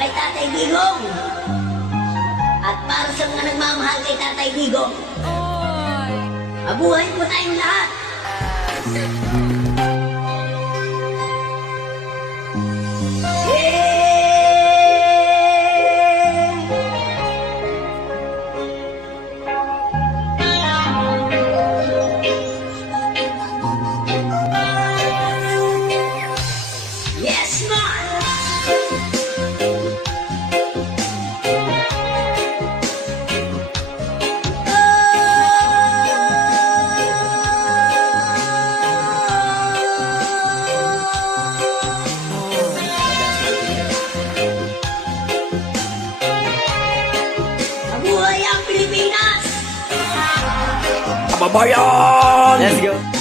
kay Tatay Digong. At para sa mga nagmamahal kay Tatay Digong, mabuhay po tayong lahat. Yes, man! Mabuhay ang Pilipinas! Kababayan! Let's go.